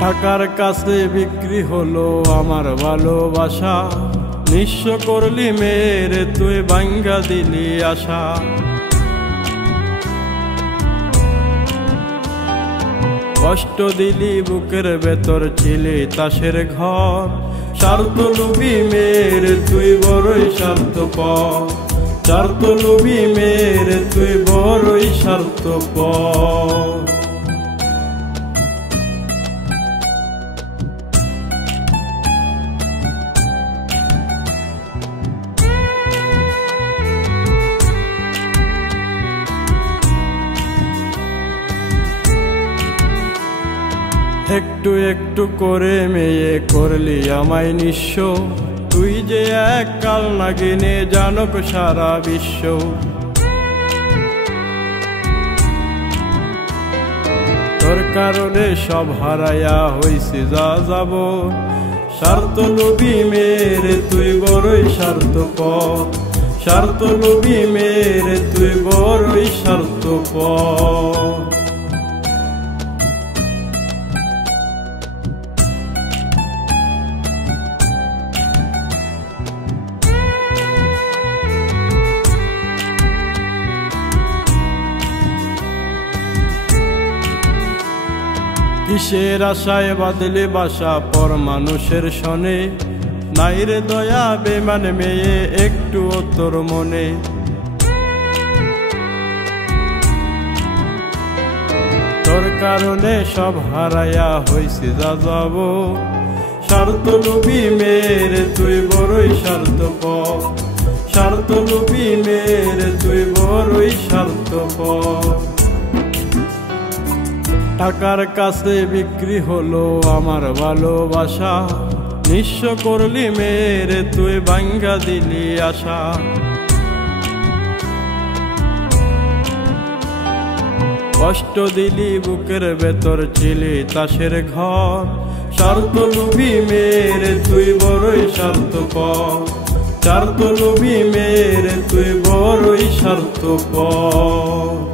টাকার কাছে বিক্রি হলো আমার ভালোবাসা, নিঃস্ব করলি মেরে তুই ভাঙ্গা দিলি আশা। কষ্ট দিলি বুকের ভেতর ছিলি তাসের ঘর, স্বার্থ লোভী মেরে তুই বড়ই স্বার্থপর, স্বার্থ লোভী মেরে তুই বড়ই স্বার্থপর। একটু একটু করে মেয়ে করলি আমায় নিঃস্ব, তুই যে এক কাল নাগিনে জানক সারা বিশ্ব। তোর কারণে সব হারাইয়া হইছি যা যাব, স্বার্থ লোভী মেরে তুই বড়ই স্বার্থপর, স্বার্থ লোভী মেরে তুই বড়ই স্বার্থপর। কিসের আশায় বাদলে বাসা পর মানুষের শনে, নাই রে দয়া বেমান মেয়ে একটু তোর মনে। তোর কারণে সব হারাইয়া হইছি যা যাব, স্বার্থ লোভী মেরে তুই বড়ই স্বার্থপর, স্বার্থ লোভী মেরে তুই বড়ই স্বার্থপর। টাকার কাছে বিক্রি হলো আমার ভালোবাসা, নিঃস্ব করলি মেরে তুই ভাঙ্গা দিলি আশা। কষ্ট দিলি বুকের ভেতর ছিলি তাসের ঘর, স্বার্থ লোভী মেরে তুই বড়ই স্বার্থপর, স্বার্থ লোভী মেরে তুই বড়ই স্বার্থপর।